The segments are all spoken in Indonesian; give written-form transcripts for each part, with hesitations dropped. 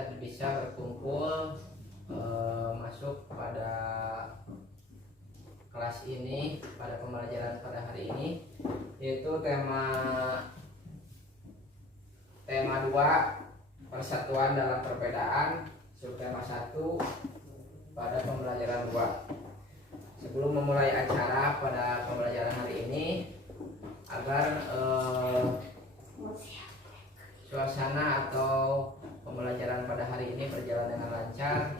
kita bisa berkumpul masuk pada kelas ini, pada pembelajaran pada hari ini, yaitu tema 2, persatuan dalam perbedaan, subtema 1 pada pembelajaran 2. Sebelum memulai acara pada pembelajaran hari ini, agar suasana atau pembelajaran pada hari ini berjalan dengan lancar,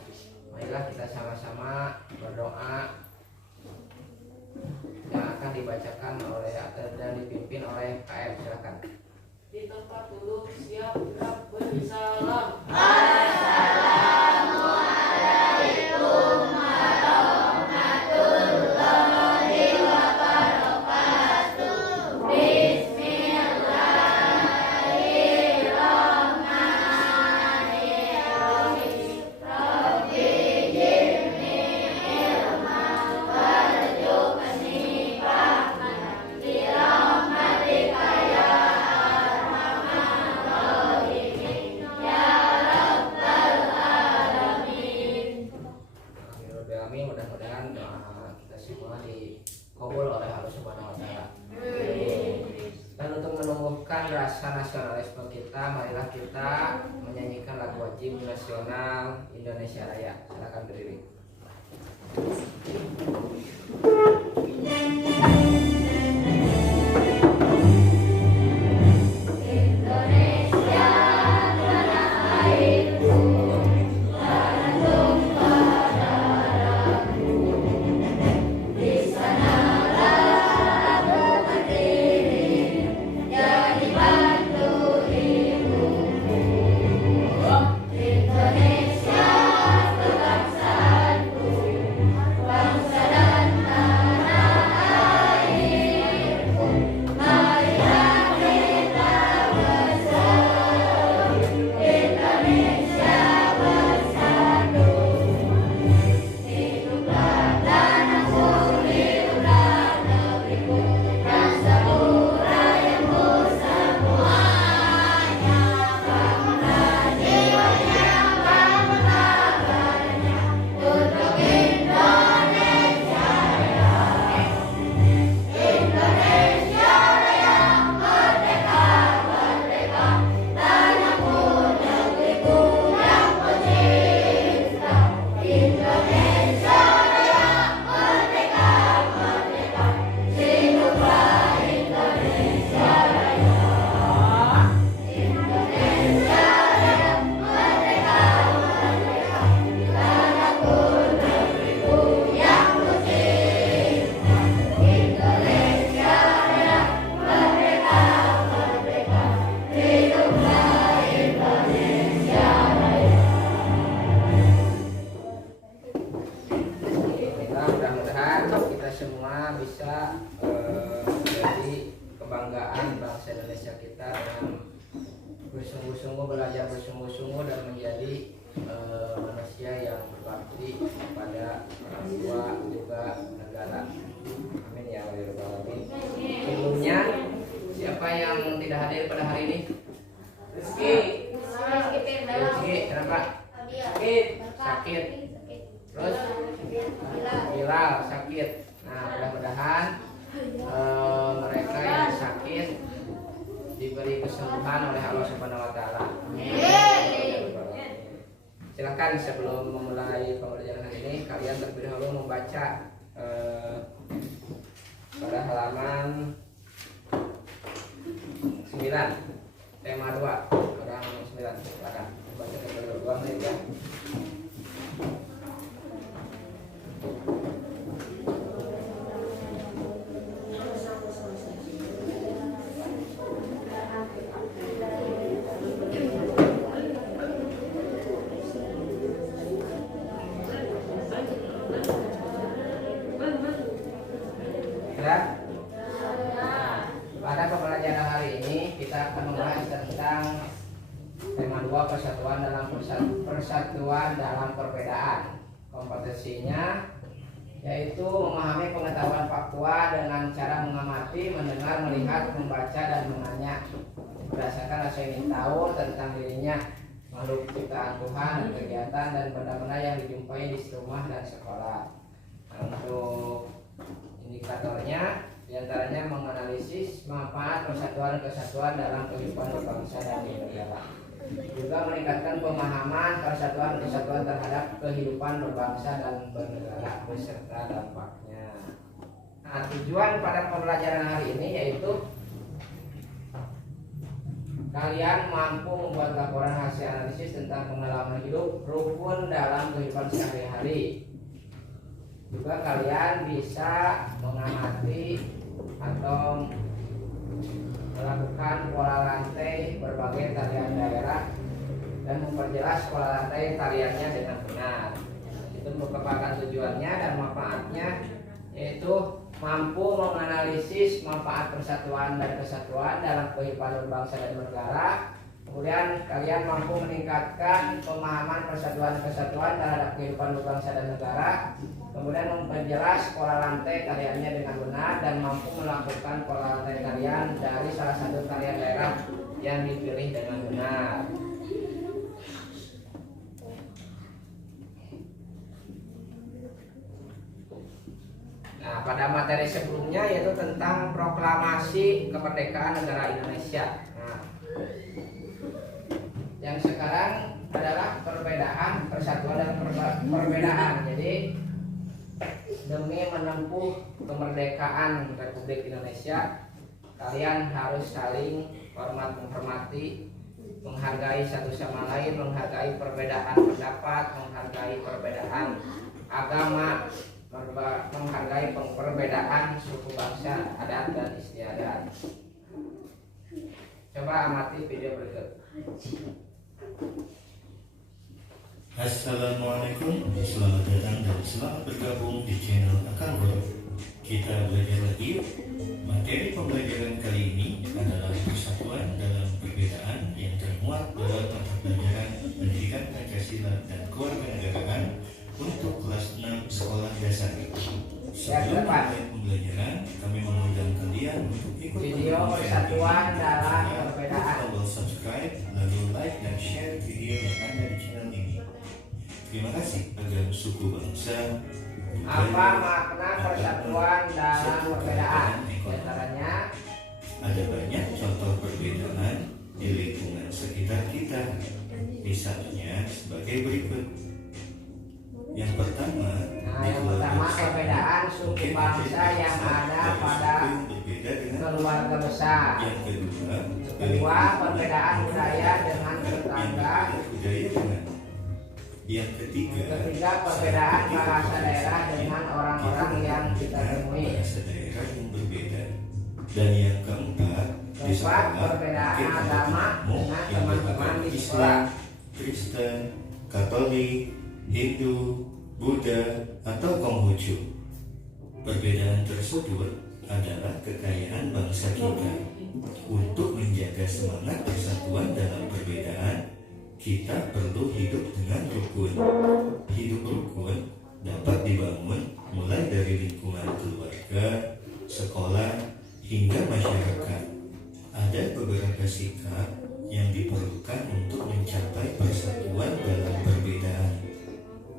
marilah kita sama-sama berdoa yang akan dibacakan oleh dan dipimpin oleh KM. Silakan. Di tempat dulu, siap gerak bersalam. Assalamualaikum warahmatullahi wabarakatuh. Bismillahirrahmanirrahim. Rabbi zidni ilman warzuqni fahman bi rahmatika ya arhamar rahimin ya rabbal alamin. Amin. Mudah-mudahan doa kita semua dikabul oleh Allah Subhanahu wa taala. Dan untuk menumbuhkan rasa nasionalisme kita, marilah kita menyanyikan lagu wajib nasional Indonesia Raya. Silakan berdiri. Indonesia tanah airku, tanah tumpah darahku. Di sanalah aku berdiri, jadi bantu ibuku. Indonesia kebangsaanku, bangsa dan tanah airku. Marilah kita bersatu, Indonesia bersatu. Hiduplah tanahku, hiduplah negeriku, dan seluruh rakyatku semuanya. Bangunlah jiwanya, bangunlah badannya, untuk Indonesia Raya. Indonesia Raya, merdeka, merdeka, tanahku, negeriku yang kucinta. Indonesia Raya, merdeka, merdeka, hiduplah Indonesia Raya. Indonesia Raya, merdeka, merdeka, tanahku, negeriku yang kucinta. Indonesia Raya, merdeka, merdeka, hiduplah Indonesia Raya. Alhamdulillah, mudah-mudahan kita semua bisa menjadi kebanggaan bangsa Indonesia kita dengan bersungguh-sungguh, belajar bersungguh-sungguh dan menjadi manusia yang berbakti kepada orang tua juga negara. Amin ya rabbal alamin. Sebelumnya, siapa yang tidak hadir pada hari ini? Rizky. Rizky, kenapa? Sakit. Terus Bilal sakit. Nah, mudah-mudahan mereka yang sakit diberi kesembuhan oleh Allah Subhanahu wa taala. Silakan sebelum memulai pembelajaran hari ini, kalian terlebih dahulu membaca pada halaman 9, tema 2, halaman 9. Silakan baca terlebih dahulu. 2 menit ya. Sudah? Pada pembelajaran hari ini kita akan membahas tentang tema 2, persatuan dalam perbedaan. Kompetensinya yaitu memahami pengetahuan faktual dengan cara mengamati, mendengar, melihat, membaca, dan menanya berdasarkan rasa ingin tahu tentang dirinya makhluk ciptaan Tuhan, kegiatan dan benda-benda yang dijumpai di rumah dan sekolah. Nah, untuk indikatornya diantaranya menganalisis manfaat persatuan kesatuan dalam kehidupan berbangsa dan bernegara. Juga meningkatkan pemahaman persatuan kesatuan terhadap kehidupan berbangsa dan bernegara beserta dampaknya. Nah, tujuan pada pembelajaran hari ini yaitu kalian mampu membuat laporan hasil analisis tentang pengalaman hidup rukun dalam kehidupan sehari-hari. Juga kalian bisa mengamati atau melakukan pola rantai berbagai tarian daerah dan memperjelas pola rantai tariannya dengan benar. Itu merupakan tujuannya dan manfaatnya, yaitu mampu menganalisis manfaat persatuan dan kesatuan dalam kehidupan berbangsa dan bernegara. Kemudian kalian mampu meningkatkan pemahaman persatuan kesatuan terhadap kehidupan berbangsa dan negara. Kemudian memperjelas pola rantai tariannya dengan benar dan mampu melakukan pola rantai tarian dari salah satu tarian daerah yang dipilih dengan benar. Nah, pada materi sebelumnya yaitu tentang proklamasi kemerdekaan negara Indonesia. Nah, yang sekarang adalah perbedaan, persatuan dan perbedaan. Jadi demi menempuh kemerdekaan Republik Indonesia, kalian harus saling hormat menghormati, menghargai satu sama lain, menghargai perbedaan pendapat, menghargai perbedaan agama, menghargai perbedaan suku bangsa, adat dan istiadat. Coba amati video berikut. Assalamualaikum, selamat datang dan selamat bergabung di channel Akangor. Kita belajar lagi. Materi pembelajaran kali ini adalah persatuan dalam perbedaan yang termuat dalam mata pelajaran Pendidikan Pancasila dan Kewarganegaraan untuk kelas 6 sekolah dasar. Sebelum mulai pembelajaran, kami mengundang kalian untuk ikut video persatuan dalam perbedaan. Tombol subscribe, lalu like dan share video yang ada di channel ini. Terima kasih agar suku bangsa. Apa makna persatuan dalam perbedaan? Di antaranya ada banyak contoh perbedaan di lingkungan sekitar kita. Misalnya sebagai berikut. Yang pertama, perbedaan suku bangsa yang ada pada keluarga besar. Yang kedua, perbedaan budaya dengan tetangga. Yang ketiga, perbedaan bahasa daerah dengan orang-orang yang kita temui. Bahasa daerah yang berbeda. Dan yang keempat, perbedaan agama dengan teman-teman di sekolah. Kristen, Katolik, Hindu, Buddha, atau Konghucu. Perbedaan tersebut adalah kekayaan bangsa kita. Untuk menjaga semangat persatuan dalam perbedaan, kita perlu hidup dengan rukun. Hidup rukun dapat dibangun mulai dari lingkungan keluarga, sekolah, hingga masyarakat. Ada beberapa sikap yang diperlukan untuk mencapai persatuan dalam perbedaan.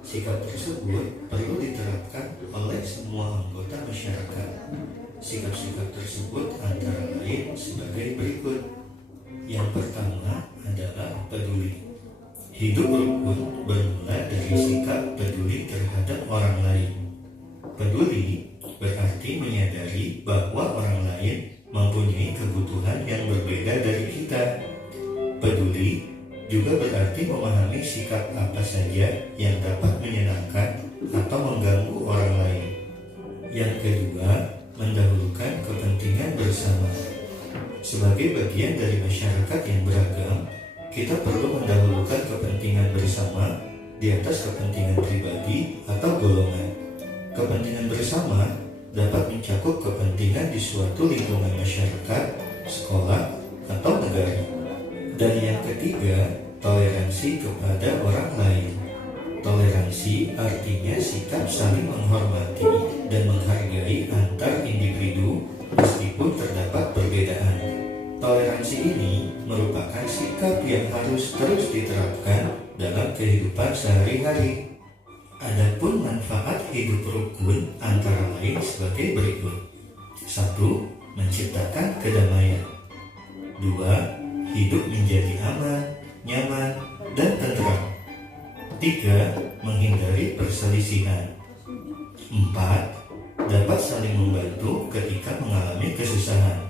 Sikap tersebut perlu diterapkan oleh semua anggota masyarakat. Sikap-sikap tersebut antara lain sebagai berikut. Yang pertama adalah peduli. Hidup rukun bermula dari sikap peduli terhadap orang lain. Peduli berarti menyadari bahwa orang lain mempunyai kebutuhan yang berbeda dari kita. Peduli juga berarti memahami sikap apa saja yang dapat menyenangkan atau mengganggu orang lain. Yang kedua, mendahulukan kepentingan bersama. Sebagai bagian dari masyarakat yang beragam, kita perlu mendahulukan kepentingan bersama di atas kepentingan pribadi atau golongan. Kepentingan bersama dapat mencakup kepentingan di suatu lingkungan masyarakat, sekolah, atau negara. Dan yang ketiga, toleransi kepada orang lain. Toleransi artinya sikap saling menghormati dan menghargai antar individu meskipun terdapat perbedaan. Toleransi ini merupakan sikap yang harus terus diterapkan dalam kehidupan sehari-hari. Adapun manfaat hidup rukun antara lain sebagai berikut. 1. Menciptakan kedamaian. 2. Hidup menjadi aman, nyaman, dan tentram. 3. Menghindari perselisihan. 4. Dapat saling membantu ketika mengalami kesusahan.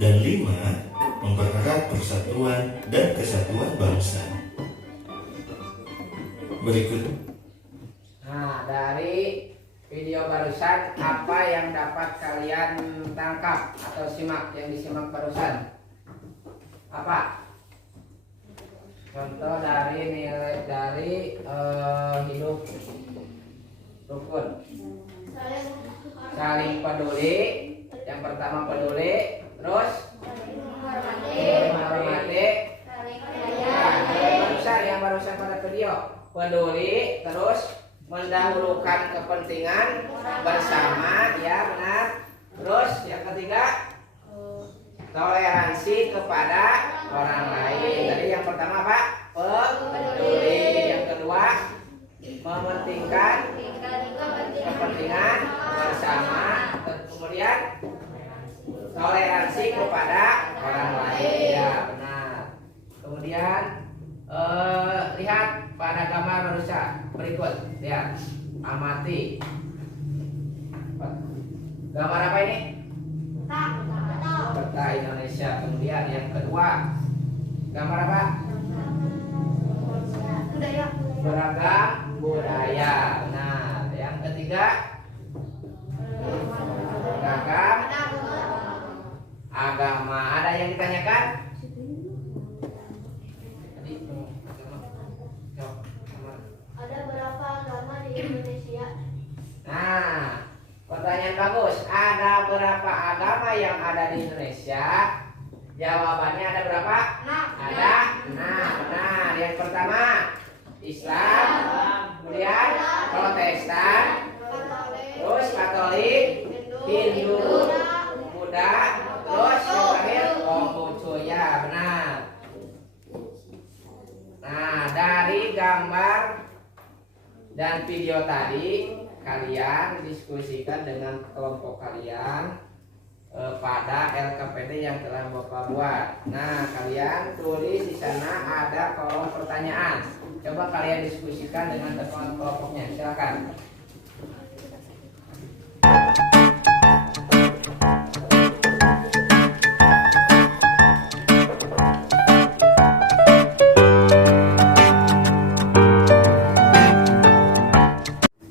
Dan 5. Mempererat persatuan dan kesatuan bangsa. Berikut. Nah, dari video barusan apa yang dapat kalian tangkap atau simak yang disimak barusan? Apa? Contoh dari nilai dari hidup rukun. Saling peduli. Yang pertama peduli, terus menghormati. Yang barusan pada video peduli, terus mendahulukan kepentingan bersama, ya benar. Terus yang ketiga toleransi kepada orang lain. Tadi yang pertama apa? Peduli. Yang kedua mementingkan kepentingan bersama. Kemudian toleransi kepada orang lain, ya benar. Kemudian lihat pada gambar barusan berikut, lihat, amati. Gambar apa ini? Peta Indonesia. Kemudian yang kedua, gambar apa? Beragam budaya. Nah, yang ketiga, beragam agama. Ada yang ditanyakan? Ada berapa agama di Indonesia? Nah, pertanyaan bagus. Ada berapa agama yang ada di Indonesia? Jawabannya ada berapa? Ada 6. Benar. Yang pertama Islam, kemudian Protestan, terus Katolik, Hindu, Buddha, terus yang terakhir Konghucu. Benar. Nah, dari gambar dan video tadi kalian diskusikan dengan kelompok kalian pada LKPD yang telah Bapak buat. Nah, kalian tulis di sana ada kolom pertanyaan. Coba kalian diskusikan dengan teman kelompoknya. Silakan.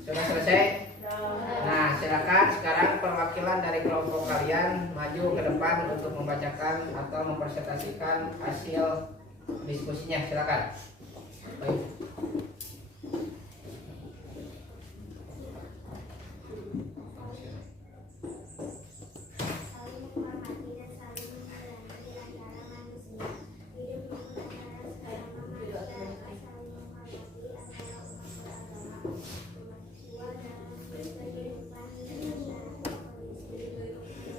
Sudah selesai? Nah, silakan sekarang perwakilan dari kelompok kalian maju ke depan untuk membacakan atau mempresentasikan hasil diskusinya. Silakan. Baik. Saling menghormati dan saling menyayangi antara manusia. Hidup rukun antara sesama manusia dapat saling menghormati antara umat beragama. Kemajuan dalam kehidupan masyarakat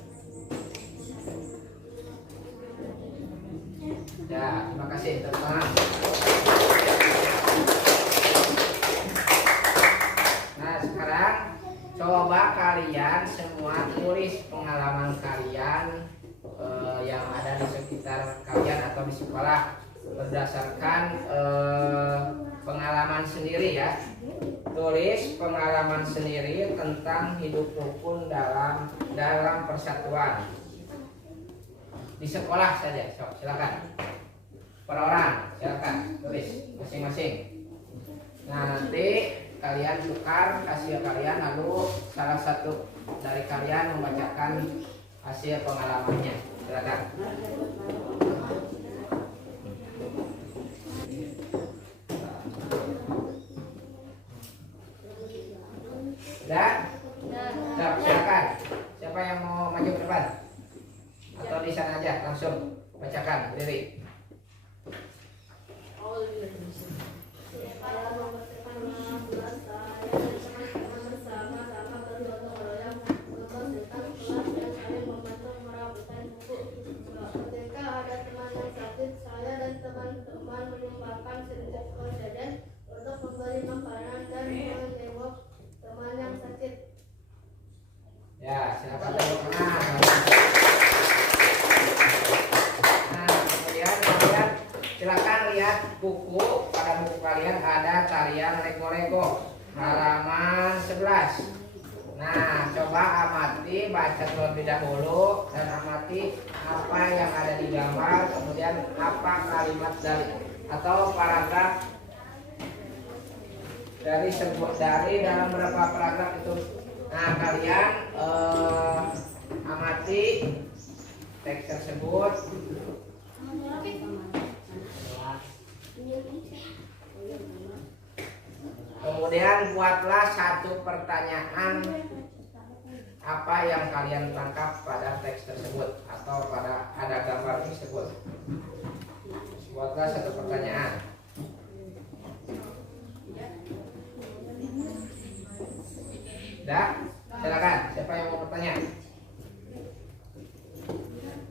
Ya, terima kasih teman-teman. Nah, sekarang coba kalian semua tulis pengalaman kalian yang ada di sekitar kalian atau di sekolah berdasarkan pengalaman sendiri, ya. Tulis pengalaman sendiri tentang hidup rukun dalam persatuan di sekolah saja. So, silakan. Per orang, silakan tulis masing-masing. Nah, nanti kalian tukar hasil kalian, lalu salah satu dari kalian membacakan hasil pengalamannya. Silakan. Sudah? Silakan. Siapa yang mau maju ke depan? Atau di sana aja langsung bacakan diri. Bersama-sama bergotong royong, membersihkan kelas dan saling membantu merapikan buku. menggunakan sejajan untuk membeli makanan dan menjenguk teman yang sakit. Ya, silakan tepuk tangan. Nah, kemudian kalian silakan lihat buku. Pada buku kalian ada tarian Lego-Lego halaman 11. Nah, coba amati, baca terlebih dahulu dan amati apa yang ada di gambar, kemudian apa kalimat dari atau paragraf dari dalam berapa paragraf itu. Nah, kalian amati teks tersebut. Kemudian buatlah satu pertanyaan apa yang kalian tangkap pada teks tersebut atau pada ada gambar tersebut. Buatlah satu pertanyaan. Dah, silakan. Siapa yang mau bertanya?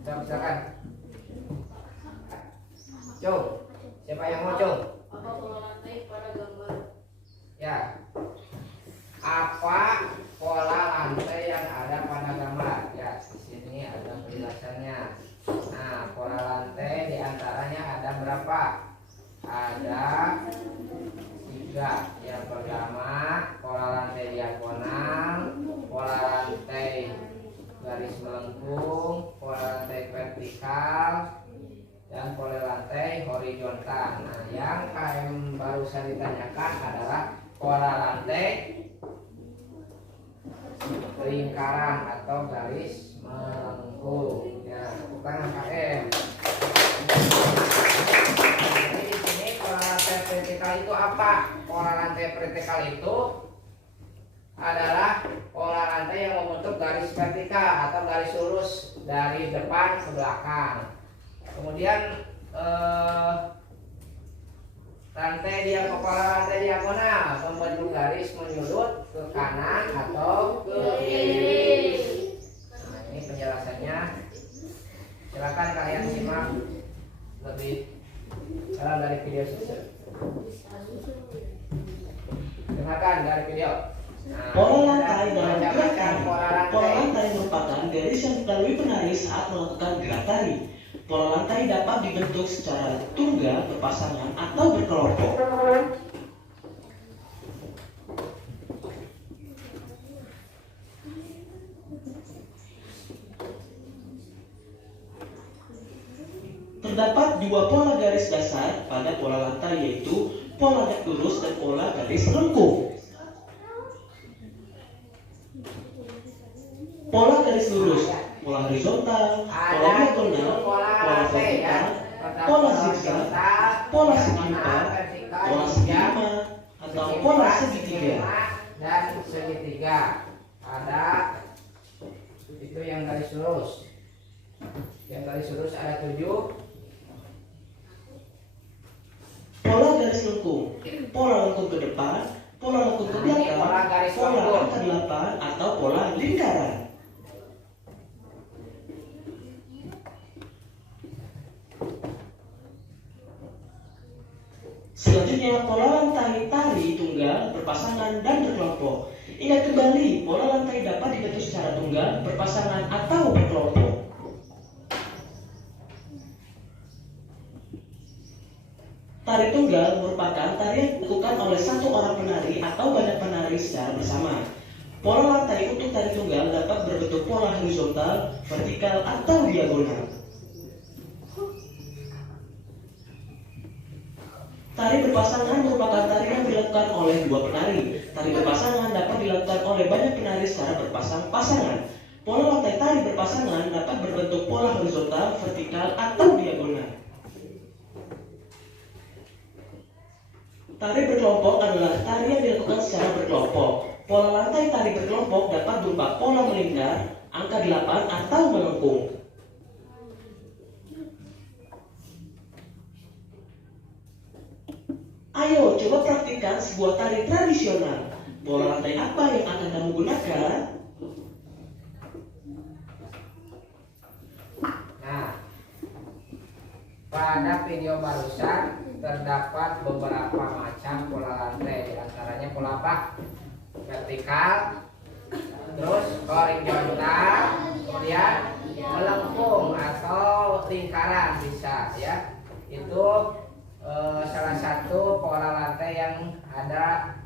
Silakan. Cung, siapa yang mau cung? Apa pola lantai pada gambar? Ya. Apa pola lantai yang ada pada gambar? Ya, di sini ada penjelasannya. Nah, pola lantai diantaranya ada berapa? Ada 3. Yang pertama, pola lantai diagonal, pola lantai garis melengkung, pola lantai vertikal, dan pola lantai horizontal. Nah, yang KM barusan ditanyakan adalah pola lantai lingkaran atau garis melengkung. Ya, bukan KM. Jadi di sini pola lantai vertikal itu apa? Pola lantai vertikal itu adalah pola lantai yang membentuk garis vertikal atau garis lurus dari depan ke belakang. Kemudian pola lantai diagonal membentuk garis menyulut ke kanan atau ke kiri. Nah, ini penjelasannya. Silakan kalian simak lebih dalam dari video tersebut. Dengarkan dari video. Nah, Pola lantai dalam baca gerak tari. pola Pola lantai. lantai merupakan garis yang dilalui penari saat melakukan gerak tari. Pola lantai dapat dibentuk secara tunggal, berpasangan, atau berkelompok. Terdapat 2 pola garis dasar pada pola lantai, yaitu pola garis lurus dan pola garis melengkung. Pola garis lurus, pola horizontal, pola diagonal, pola vertikal, pola zigzag, pola segi 4, pola segi 5, atau pola segitiga. Dan segitiga. Ada itu yang garis lurus. Yang garis lurus ada 7. Pola garis lengkung, pola lengkung ke depan, pola lengkung ke belakang, pola angka 8, atau pola lingkaran. Selanjutnya, pola lantai tari tunggal, berpasangan, dan berkelompok. Ingat kembali, pola lantai dapat dibentuk secara tunggal, berpasangan, atau berkelompok. Tari tunggal merupakan tari yang dilakukan oleh satu orang penari atau banyak penari secara bersama. Pola lantai untuk tari tunggal dapat berbentuk pola horizontal, vertikal, atau diagonal. Tari berpasangan merupakan tari yang dilakukan oleh 2 penari. Tari berpasangan dapat dilakukan oleh banyak penari secara berpasang-pasangan. Pola lantai tari berpasangan dapat berbentuk pola horizontal, vertikal, atau diagonal. Tari berkelompok adalah tari yang dilakukan secara berkelompok. Pola lantai tari berkelompok dapat berupa pola melingkar, angka 8, atau melengkung. Ayo coba praktikkan sebuah tari tradisional. Pola lantai apa yang akan kamu gunakan? Nah, pada video barusan terdapat beberapa macam pola lantai, di antaranya pola apa? Vertikal, terus horizontal, kemudian melengkung atau lingkaran bisa ya. Itu salah satu pola lantai yang ada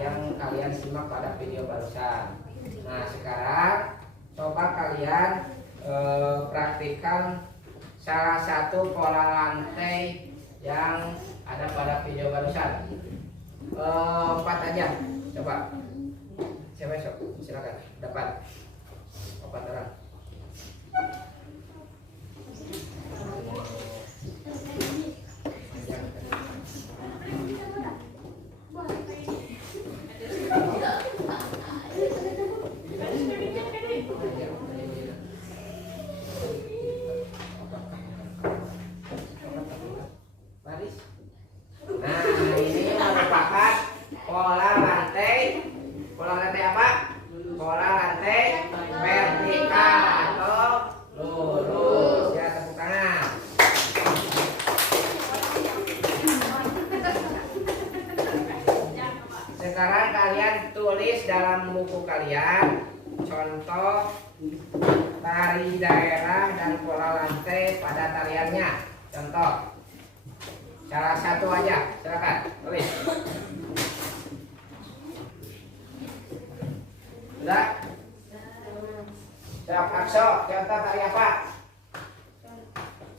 yang kalian simak pada video barusan. Nah sekarang coba kalian praktikkan salah satu pola lantai yang ada pada video barusan. 4 aja, coba. Siapa esok? Silakan. Dapat 4 orang. Baris. Nah, ini merupakan pola lantai. Pola lantai apa? Pola lantai vertikal atau lurus. Ya, tepuk tangan. Sekarang kalian tulis dalam buku kalian contoh tari daerah dan pola lantai pada tariannya. Contoh salah satu aja, silakan tulis. Sudah? Siap Akso, contoh tari apa?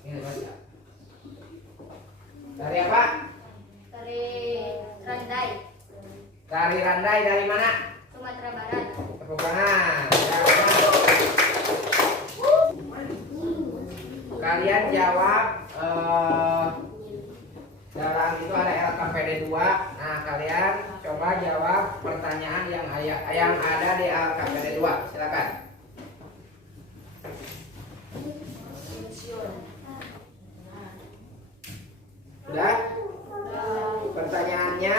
Ini baca. Tari apa? Tari randai, Tari randai dari mana? Sumatera Barat. Tepuk tangan. Kalian jawab dalam itu ada LKPD 2. Nah, kalian coba jawab pertanyaan yang ada di LKPD 2. Silakan. Sudah? Pertanyaannya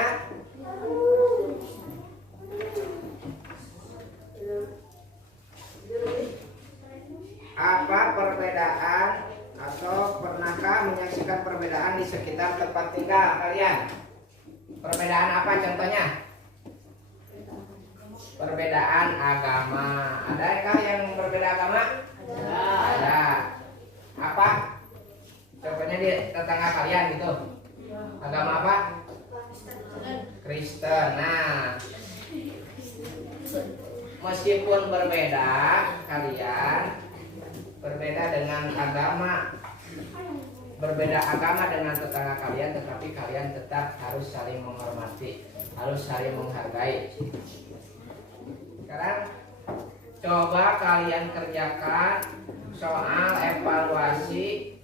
apa perbedaan atau pernahkah menyaksikan perbedaan di sekitar tempat tinggal kalian? Perbedaan apa contohnya? Perbedaan agama. Adakah yang berbeda agama? Ada. Apa? Contohnya di tetangga kalian gitu. Agama apa? Kristen. Nah, meskipun berbeda, kalian berbeda dengan agama, berbeda agama dengan tetangga kalian, tetapi kalian tetap harus saling menghormati, harus saling menghargai. Sekarang coba kalian kerjakan soal evaluasi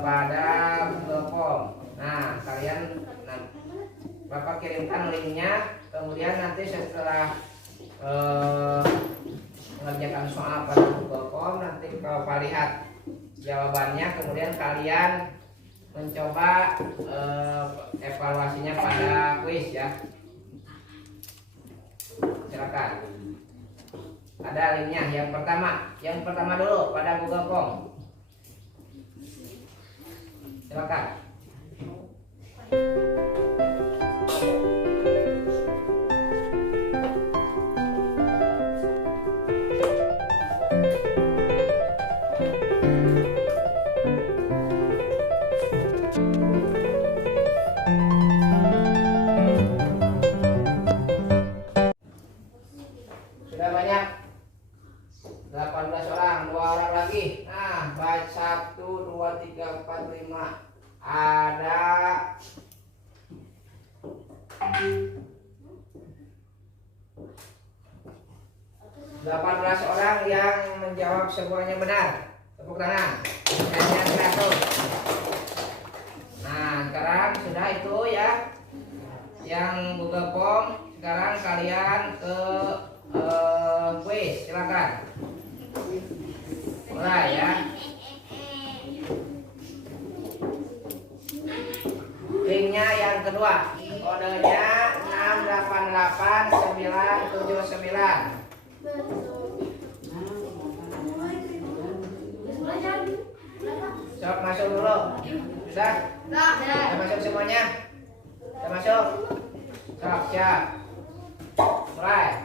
pada Google Form. Nah, kalian Bapak kirimkan linknya, kemudian nanti setelah mengerjakan soal pada Google Form, nanti Bapak lihat jawabannya, kemudian kalian mencoba evaluasinya pada kuis ya. Silakan. Ada linknya. Yang pertama dulu pada Google Form. Silakan. Sudah banyak 18 orang, 2 orang lagi. Nah, baik 1, 2, 3, 4, 5. Ada 18 orang yang menjawab semuanya benar. Tepuk tangan. Hanya 100. Nah, sekarang sudah itu ya. Yang Google Form, sekarang kalian ke kuis, silakan. Mulai ya. Linknya yang kedua, kodenya 688979. Sok masuk dulu. Sudah? Udah masuk semuanya? Udah masuk? Sok, siap. Mulai.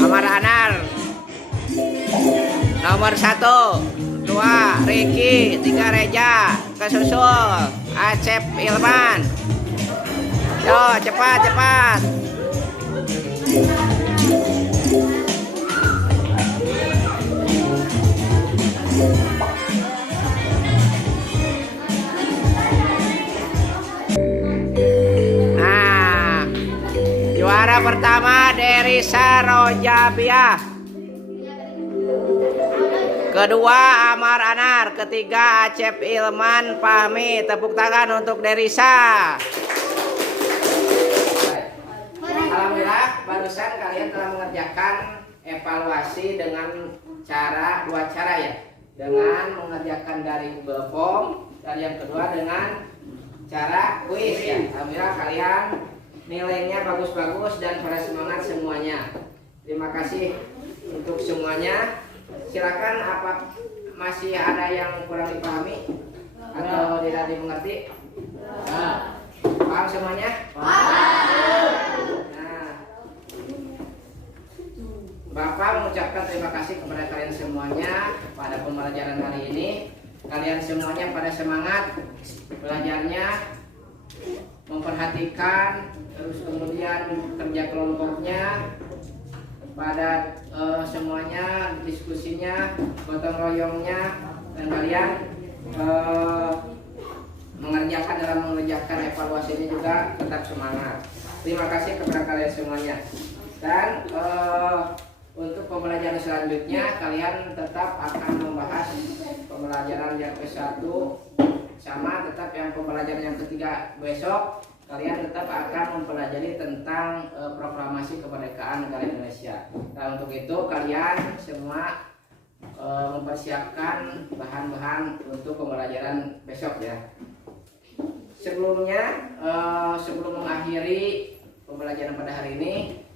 Amar Anar. Nomor 1, 2 Ricky, 3 Reja, kesusul Acep Ilman. Yo, cepat. Nah, juara pertama Derisa Rojabiah, kedua Amar Anar, ketiga Acep Ilman Fahmi. Tepuk tangan untuk Derisa. Alhamdulillah, barusan kalian telah mengerjakan evaluasi dengan dua cara ya. Dengan mengerjakan dari Google Form dan yang kedua dengan cara kuis ya. Alhamdulillah kalian nilainya bagus-bagus dan pada semangat semuanya. Terima kasih untuk semuanya. Silakan, apa masih ada yang kurang dipahami atau tidak dimengerti? Paham semuanya? Nah, Bapak mengucapkan terima kasih kepada kalian semuanya pada pembelajaran hari ini. Kalian semuanya pada semangat belajarnya, memperhatikan, terus kemudian kerja kelompoknya, pada semuanya diskusinya, gotong royongnya, dan kalian mengerjakan evaluasi ini juga tetap semangat. Terima kasih kepada kalian semuanya. Dan untuk pembelajaran selanjutnya kalian tetap akan membahas pembelajaran yang ke-1 sama, tetap yang pembelajaran yang ketiga besok kalian tetap akan mempelajari tentang proklamasi kemerdekaan negara Indonesia. Nah, untuk itu kalian semua mempersiapkan bahan-bahan untuk pembelajaran besok ya. Sebelumnya, sebelum mengakhiri pembelajaran pada hari ini,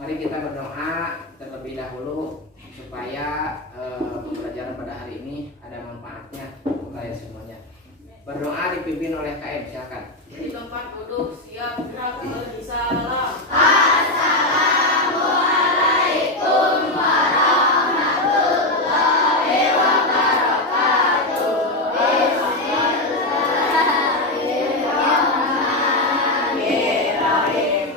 mari kita berdoa terlebih dahulu supaya pembelajaran pada hari ini ada manfaatnya untuk kalian semuanya. Berdoa dipimpin oleh KM, silakan. Di tempat duduk, siap gerak, bersalam. Assalamualaikum warahmatullahi wabarakatuh. Bismillahirrahmanirrahim.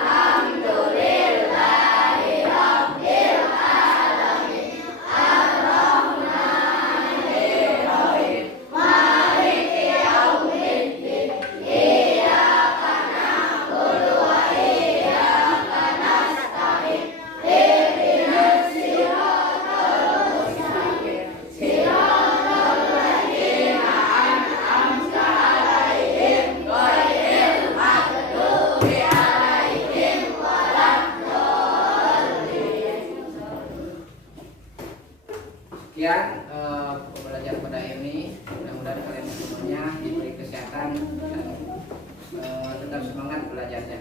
Alhamdulillahirabbil alamin. Ar-Rahmanirrahim. Maliki yaumiddin. Iyyaka na'budu wa iyyaka nasta'in. Ihdinas siratal mustaqim. Siratal ladzina an'amta 'alaihim ghairil maghdubi 'alaihim waladdallin. Sekian pembelajaran pada hari ini. Mudah-mudahan kalian semuanya diberi kesehatan dan tetap semangat belajarnya.